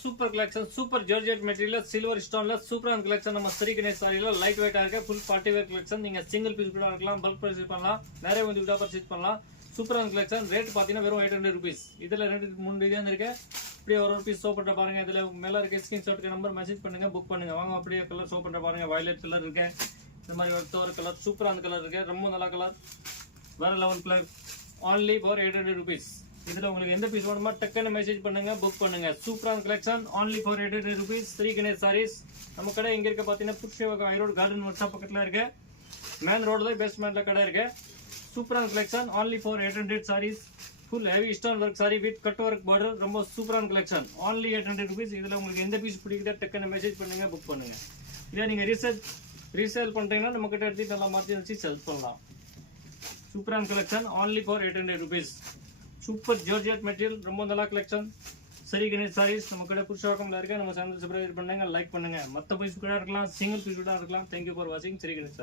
super collection super georgette material silver ஸ்டோன்ல சூப்பரான collection நம்ம ஸ்ரீ கணேஷ் சாரியில லைட் வெயிட்டா இருக்கு ஃபுல் பார்ட்டி வேர் கலெக்ஷன் நீங்க சிங்கிள் பீஸ் கூட இருக்கலாம் பல்க் பர்ச்சேஸ் பண்ணலாம் நிறைய வந்து கூட பர்ச்சேஸ் பண்ணலாம் சூப்பரான கலெக்ஷன் ரேட் பாத்தீங்கன்னா வெறும் 800 rupees இதுல 2-3 டிசைன் இருக்கு அப்படியே ஒரு பீஸ் ஷோ பண்ற பாருங்க இதுல மேல இருக்க ஸ்கிரீன்ஷாட்க்கு நம்பர் மெசேஜ் பண்ணுங்க புக் பண்ணுங்க வாங்க அப்படியே கலர் ஷோ பண்ற பாருங்க வயலட் கலர் இருக்கு இந்த மாதிரி ஒரு கலர் சூப்பரான கலர் இருக்கு ரொம்ப நல்ல கலர் வேற level colour only for 800 rupees இதுல உங்களுக்கு எந்த பீஸ் வேணுமோ டக்குன்னு மெசேஜ் பண்ணுங்க புக் பண்ணுங்க சூப்பரான collection only for 800 rupees Shri Ganesh sarees நம்ம கடை எங்க இருக்கு பாத்தீங்கன்னா புஷ்பவகம் ஐரோட் கார்டன் ஒர்க்ஷாப் பக்கத்துல இருக்கு மெயின் ரோட்ல பேஸ்மெண்ட்ல கடை இருக்கு சூப்பரான collection only for 800 sarees full heavy stone work saree with cut work border ரொம்ப சூப்பரான கலெக்ஷன் only 800 rupees இதுல உங்களுக்கு எந்த பீஸ் பிடிக்குதோ டக்குன்னு மெசேஜ் பண்ணுங்க புக் பண்ணுங்க இத நீங்க ரீசேல் பண்றீங்கன்னா நம்ம கிட்ட எடுத்து நல்லா மாத்தி வச்சு செல் பண்ணலாம் சூப்பரான collection only for 800 rupees super georgette material ரொம்ப நல்ல கலெக்ஷன் ஸ்ரீ கணேஷ் சாரீஸ் நம்ம கடை புஷ்பவகம்ல இருக்கு நம்ம சேனல் சப்ஸ்கிரைப் பண்ணுங்க லைக் பண்ணுங்க மத்த பீஸ் கூட இருக்கலாம் சிங்கிள் பீஸ் கூட இருக்கலாம் Thank you for watching Sri Ganesh